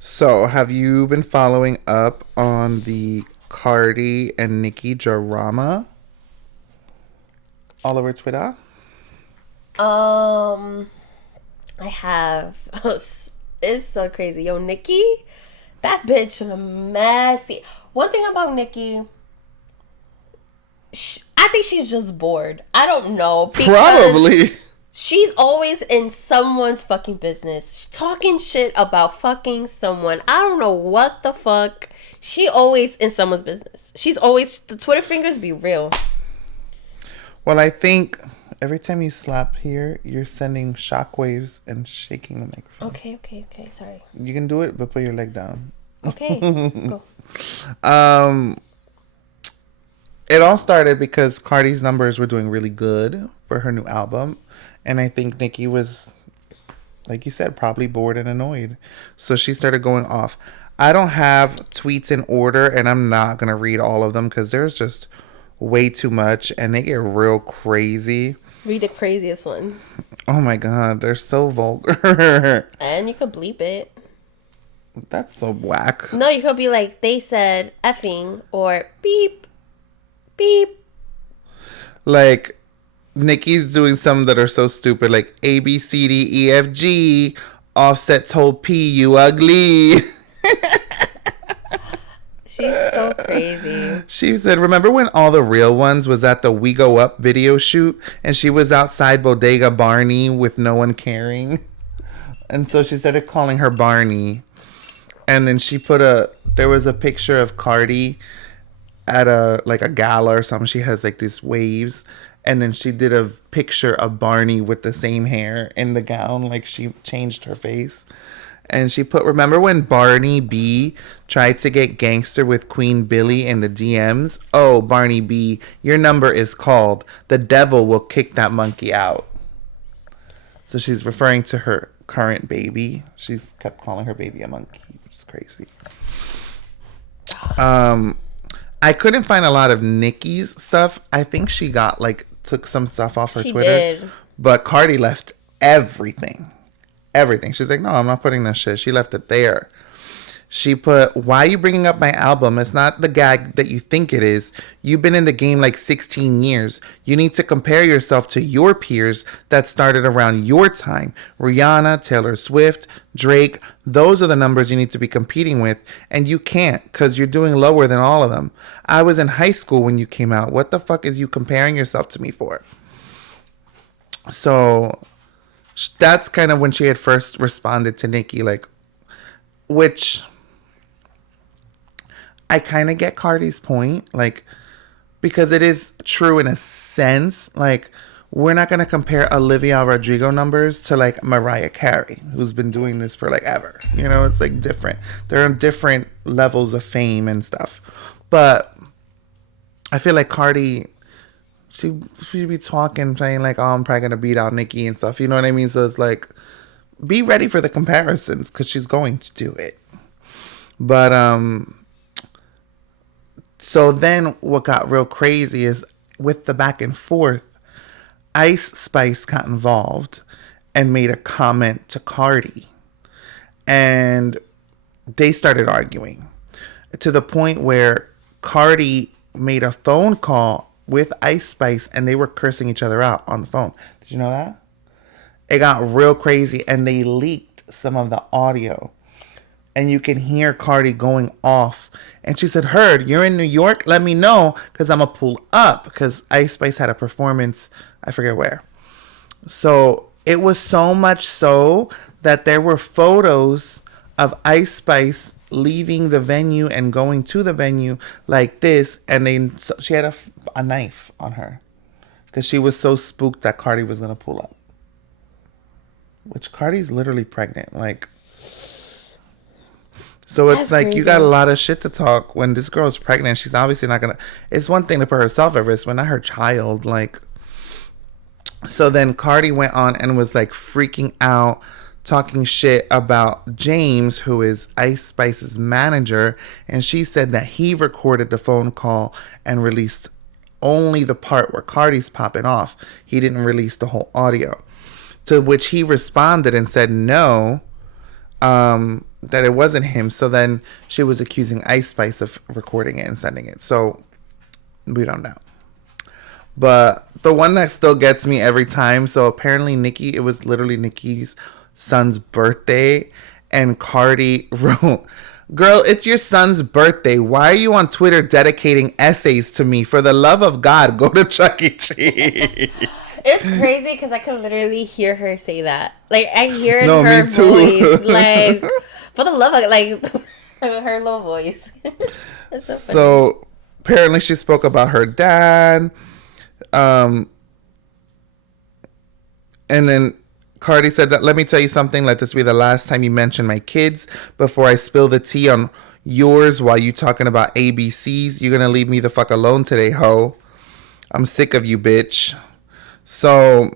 So, have you been following up on the Cardi and Nicki drama all over Twitter? I have. It's so crazy. Yo, Nicki, that bitch messy. One thing about Nicki, I think she's just bored. I don't know. Probably. She's always in someone's fucking business. She's talking shit about fucking someone. I don't know what the fuck. She always in someone's business. She's always, the Twitter fingers be real. Well, I think every time you slap here, you're sending shockwaves and shaking the microphone. Okay. Sorry. You can do it, but put your leg down. Okay. Go. It all started because Cardi's numbers were doing really good for her new album. And I think Nicki was, like you said, probably bored and annoyed. So she started going off. I don't have tweets in order, and I'm not going to read all of them because there's just way too much, and they get real crazy. Read the craziest ones. Oh my God, they're so vulgar. And you could bleep it. That's so whack. No, you could be like, they said effing or beep, beep. Like, Nicki's doing some that are so stupid, like A, B, C, D, E, F, G. Offset told P, you ugly. She's so crazy. She said, remember when All the Real Ones was at the We Go Up video shoot and she was outside Bodega Barney with no one caring? And so she started calling her Barney. And then she there was a picture of Cardi at a gala or something. She has like these waves. And then she did a picture of Barney with the same hair in the gown. Like, she changed her face. And she put, remember when Barney B tried to get gangster with Queen Billy in the DMs? Oh, Barney B, your number is called. The devil will kick that monkey out. So she's referring to her current baby. She's kept calling her baby a monkey, which is crazy. I couldn't find a lot of Nicki's stuff. I think she got like took some stuff off her She Twitter. did. But Cardi left everything. Everything. She's like, no, I'm not putting that shit. She left it there. She put, why are you bringing up my album? It's not the gag that you think it is. You've been in the game like 16 years. You need to compare yourself to your peers that started around your time. Rihanna, Taylor Swift, Drake. Those are the numbers you need to be competing with. And you can't because you're doing lower than all of them. I was in high school when you came out. What the fuck is you comparing yourself to me for? So that's kind of when she had first responded to Nicki, like, which I kind of get Cardi's point, like, because it is true in a sense. Like, we're not going to compare Olivia Rodrigo numbers to, like, Mariah Carey, who's been doing this for, like, ever. You know, it's, like, different. They're on different levels of fame and stuff. But I feel like Cardi, she'd be talking, saying, like, oh, I'm probably going to beat out Nicki and stuff. You know what I mean? So it's, like, be ready for the comparisons because she's going to do it. But, so then what got real crazy is with the back and forth, Ice Spice got involved and made a comment to Cardi. And they started arguing to the point where Cardi made a phone call with Ice Spice and they were cursing each other out on the phone. Did you know that? It got real crazy and they leaked some of the audio. And you can hear Cardi going off. And she said, Heard, you're in New York? Let me know because I'm going to pull up. Because Ice Spice had a performance, I forget where. So it was so much so that there were photos of Ice Spice leaving the venue and going to the venue like this. And she had a knife on her. Because she was so spooked that Cardi was going to pull up. Which Cardi's literally pregnant. Like... So it's like crazy. You got a lot of shit to talk when this girl's pregnant. She's obviously not gonna. It's one thing to put herself at risk, but not her child. Like, so then Cardi went on and was like freaking out, talking shit about James, who is Ice Spice's manager, and she said that he recorded the phone call and released only the part where Cardi's popping off. He didn't release the whole audio. To which he responded and said no. That it wasn't him. So then she was accusing Ice Spice of recording it and sending it. So we don't know. But the one that still gets me every time. So apparently Nicki, it was literally Nicki's son's birthday. And Cardi wrote, girl, it's your son's birthday. Why are you on Twitter dedicating essays to me? For the love of God, go to Chuck E. Cheese. It's crazy because I can literally hear her say that. Like, I hear in her voice. Like, for the love of, like, her little voice. It's so funny. So, apparently she spoke about her dad. And then Cardi said that, let me tell you something. Let this be the last time you mention my kids before I spill the tea on yours while you talking about ABCs. You're going to leave me the fuck alone today, ho. I'm sick of you, bitch. So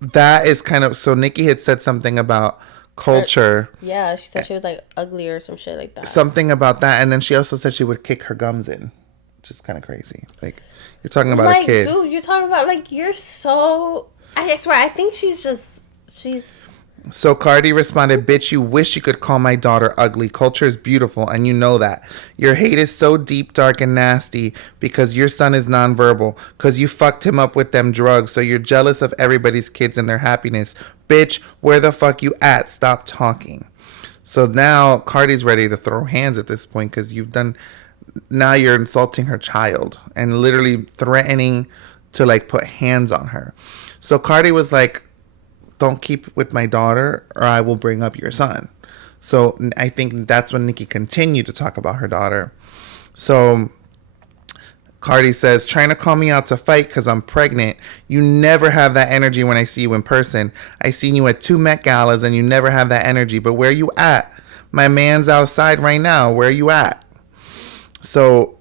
that is kind of, so Nicki had said something about culture. Yeah, she said she was like ugly or some shit like that. Something about that. And then she also said she would kick her gums in, which is kind of crazy. Like, you're talking about a kid. Dude, you're talking about, like, you're so, I swear, I think she's. So Cardi responded, bitch, you wish you could call my daughter ugly. Culture is beautiful, and you know that. Your hate is so deep, dark, and nasty because your son is nonverbal, because you fucked him up with them drugs, so you're jealous of everybody's kids and their happiness. Bitch, where the fuck you at? Stop talking. So now Cardi's ready to throw hands at this point because now you're insulting her child and literally threatening to, like, put hands on her. So Cardi was like, don't keep with my daughter or I will bring up your son. So I think that's when Nicki continued to talk about her daughter. So Cardi says, trying to call me out to fight because I'm pregnant. You never have that energy when I see you in person. I seen you at 2 Met Galas and you never have that energy. But where you at? My man's outside right now. Where you at? So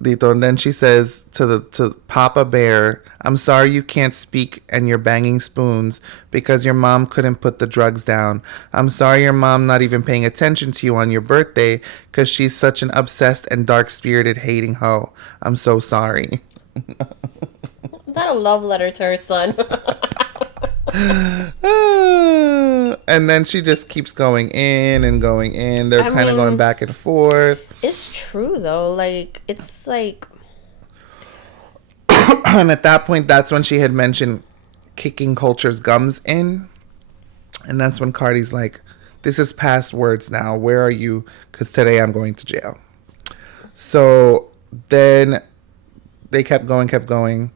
Dito. And then she says to Papa Bear, "I'm sorry you can't speak and you're banging spoons because your mom couldn't put the drugs down. I'm sorry your mom not even paying attention to you on your birthday because she's such an obsessed and dark-spirited hating hoe. I'm so sorry." Not a love letter to her son. And then she just keeps going in and going in. They're kind of going back and forth. It's true though. Like it's like, and at that point, that's when she had mentioned kicking Culture's gums in, and that's when Cardi's like, "This is past words now. Where are you? Because today I'm going to jail." So then they kept going.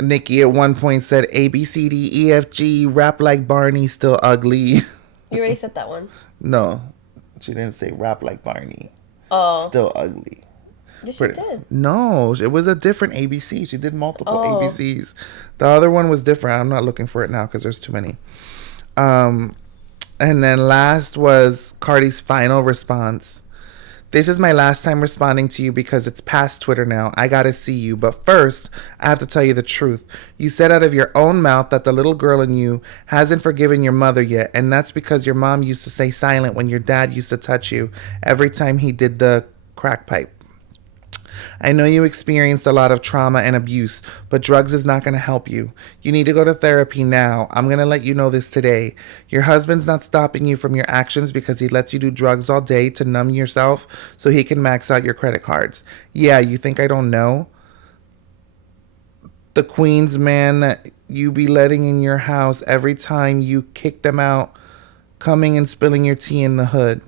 Nicki at one point said, "A, B, C, D, E, F, G, rap like Barney, still ugly." You already said that one. No, she didn't say rap like Barney. Oh. Still ugly. Yes, she did. No, it was a different ABC. She did multiple ABCs. The other one was different. I'm not looking for it now because there's too many. And then last was Cardi's final response. "This is my last time responding to you because it's past Twitter now. I gotta see you. But first, I have to tell you the truth. You said out of your own mouth that the little girl in you hasn't forgiven your mother yet. And that's because your mom used to stay silent when your dad used to touch you every time he did the crack pipe. I know you experienced a lot of trauma and abuse, but drugs is not going to help you. You need to go to therapy now. I'm going to let you know this today. Your husband's not stopping you from your actions because he lets you do drugs all day to numb yourself so he can max out your credit cards. Yeah, you think I don't know? The Queen's man that you be letting in your house every time you kick them out, coming and spilling your tea in the hood.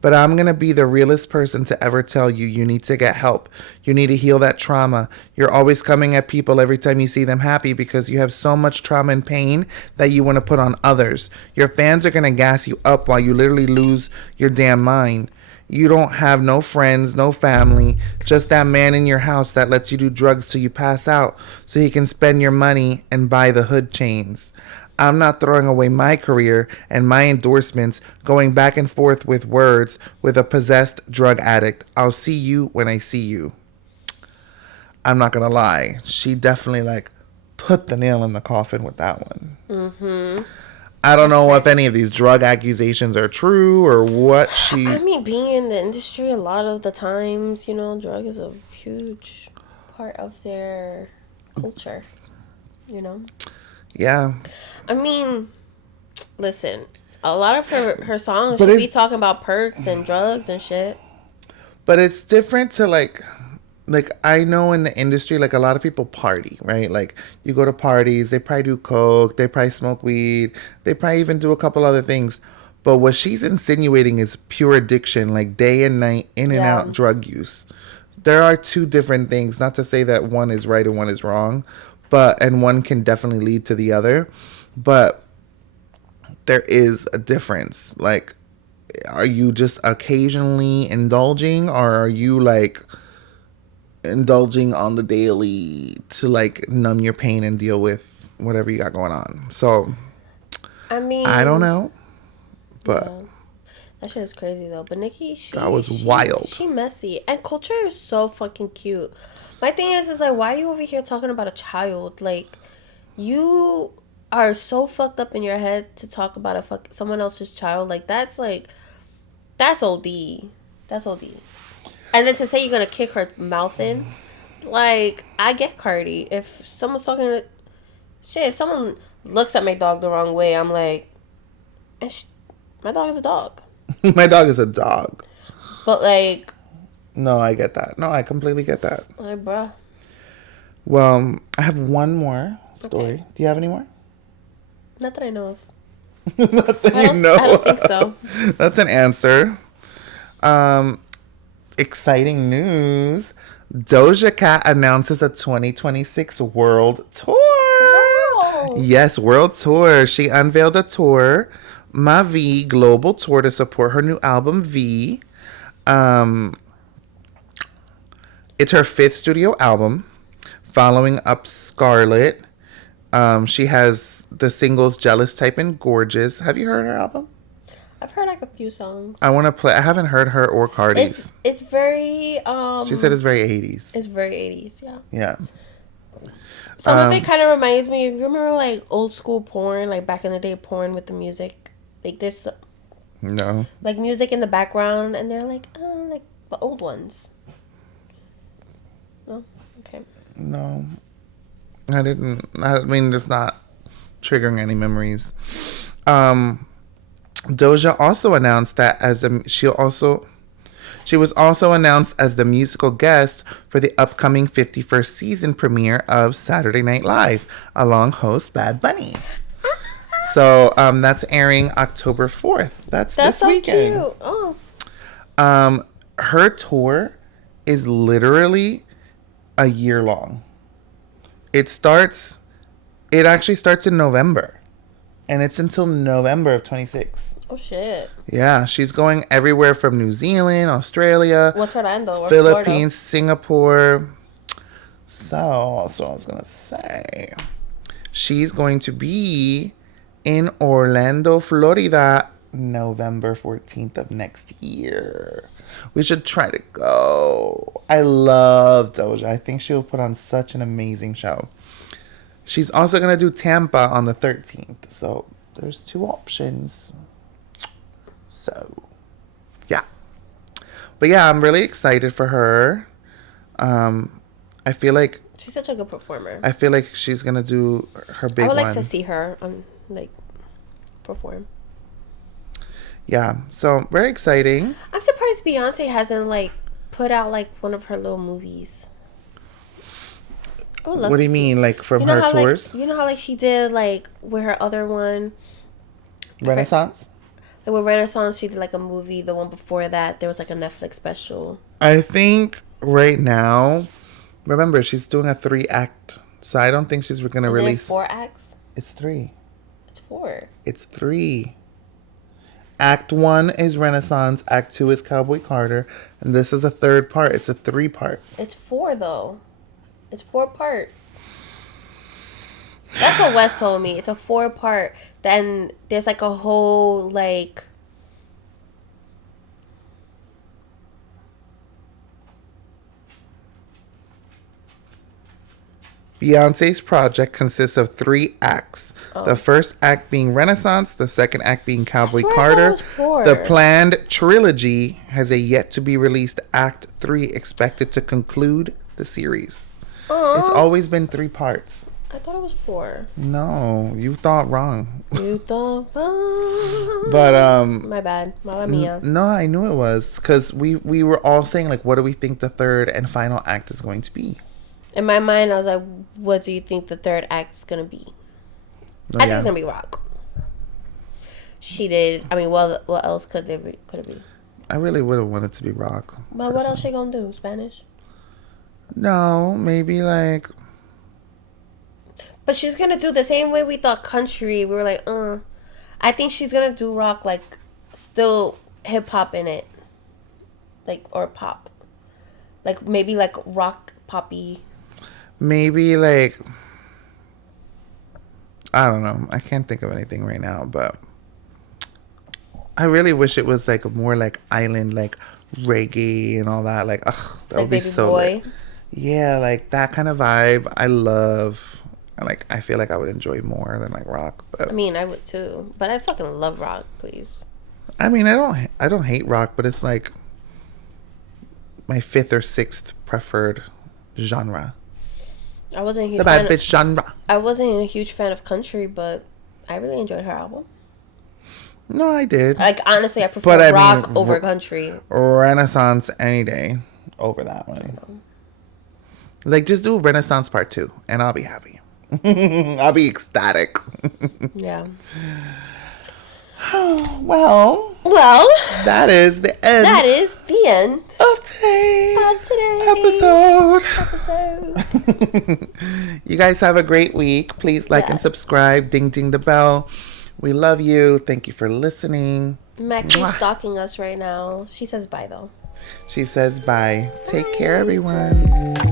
But I'm going to be the realest person to ever tell you you need to get help. You need to heal that trauma. You're always coming at people every time you see them happy because you have so much trauma and pain that you want to put on others. Your fans are going to gas you up while you literally lose your damn mind. You don't have no friends, no family, just that man in your house that lets you do drugs till you pass out so he can spend your money and buy the hood chains. I'm not throwing away my career and my endorsements going back and forth with words with a possessed drug addict. I'll see you when I see you." I'm not going to lie. She definitely put the nail in the coffin with that one. Mm-hmm. I don't know if any of these drug accusations are true or what she... I mean, being in the industry a lot of the times, drug is a huge part of their culture, Yeah. I mean, listen, a lot of her songs should be talking about perks and drugs and shit. But it's different to I know in the industry, a lot of people party, right? You go to parties, they probably do coke, they probably smoke weed, they probably even do a couple other things. But what she's insinuating is pure addiction, day and night, in and out drug use. There are two different things, not to say that one is right and one is wrong, and one can definitely lead to the other. But there is a difference. Are you just occasionally indulging, or are you indulging on the daily to numb your pain and deal with whatever you got going on? So I mean, I don't know, but that shit is crazy though. But Nicki, that was wild. She messy, and Culture is so fucking cute. My thing is why are you over here talking about a child? You are so fucked up in your head to talk about someone else's child. That's OD. That's OD. And then to say you're gonna kick her mouth in, I get Cardi. If someone's talking shit, if someone looks at my dog the wrong way, I'm like, my dog is a dog. My dog is a dog. But no, I get that. No, I completely get that. Bruh. Well, I have one more story. Okay. Do you have any more? Not that I know of. Not that you know. I don't think so. That's an answer. Exciting news. Doja Cat announces a 2026 world tour. Wow. Yes, world tour. She unveiled a tour, Ma V Global Tour, to support her new album V. It's her 5th studio album, following up Scarlet. She has the singles Jealous Type and Gorgeous. Have you heard her album? I've heard like a few songs. I want to play. I haven't heard her or Cardi's. It's very She said it's very 80s. It's very 80s, yeah. Yeah. Some of it kind of reminds me. You remember like old school porn, like back in the day, porn with the music. Like there's no like music in the background, and they're like the old ones. No, okay. No, I didn't. I mean, it's not triggering any memories. Doja also announced that she was also announced as the musical guest for the upcoming 51st season premiere of Saturday Night Live, along host Bad Bunny. So that's airing October 4th. That's this so weekend. Cute. Oh. Her tour is literally a year long. It actually starts in November, and it's until November of 26. Oh shit. Yeah, she's going everywhere from New Zealand, Australia, what's Orlando, Philippines, Singapore. So that's what I was gonna say. She's going to be in Orlando, Florida, November 14th of next year. We should try to go. I love Doja. I think she'll put on such an amazing show. She's also going to do Tampa on the 13th. So there's 2 options. So, yeah. But yeah, I'm really excited for her. I feel like she's such a good performer. I feel like she's going to do her big one. I would like to see her perform. Yeah, so very exciting. I'm surprised Beyonce hasn't put out one of her little movies. What do you mean, from her tours? You know how she did with her other one, Renaissance. With Renaissance, she did a movie. The one before that, there was a Netflix special. I think right now, remember she's doing a 3-act, so I don't think she's gonna release. 4 acts? It's 3. It's 4. It's 3. Act 1 is Renaissance. Act 2 is Cowboy Carter. And this is a 3rd part. It's a 3-part. It's 4, though. It's 4 parts. That's what Wes told me. It's a 4-part. Then there's a whole, Beyonce's project consists of 3 acts. Oh. The first act being Renaissance, the second act being Cowboy Carter. The planned trilogy has a yet-to-be-released Act 3 expected to conclude the series. It's always been 3 parts. I thought it was 4. No, you thought wrong. You thought wrong. But, my bad. Mala mia. No, I knew it was. Because we were all saying, what do we think the 3rd and final act is going to be? In my mind, I was like, what do you think the 3rd act is going to be? I think it's going to be rock. She did. I mean, what else could it be? I really would have wanted to be rock. But what else she going to do? Spanish? No, maybe But she's going to do the same way we thought country. We were like, I think she's going to do rock, still hip-hop in it. Or pop. Maybe rock poppy. Maybe I don't know. I can't think of anything right now, but I really wish it was more island, reggae and all that. That would be so lit. Yeah, that kind of vibe. I love. I feel like I would enjoy more than rock. But I mean, I would too. But I fucking love rock, please. I mean, I don't hate rock, but it's my 5th or 6th preferred genre. I wasn't a huge it's a bad bitch genre. I wasn't a huge fan of country, but I really enjoyed her album. No, I did. Honestly, I prefer rock over country. Renaissance any day over that one. Just do Renaissance Part 2, and I'll be happy. I'll be ecstatic. Yeah. Well, that is the end. That is the end of today's episode. You guys have a great week. Please like and subscribe. Ding, ding the bell. We love you. Thank you for listening. Maxi's stalking us right now. She says bye, though. She says bye. Take care, everyone.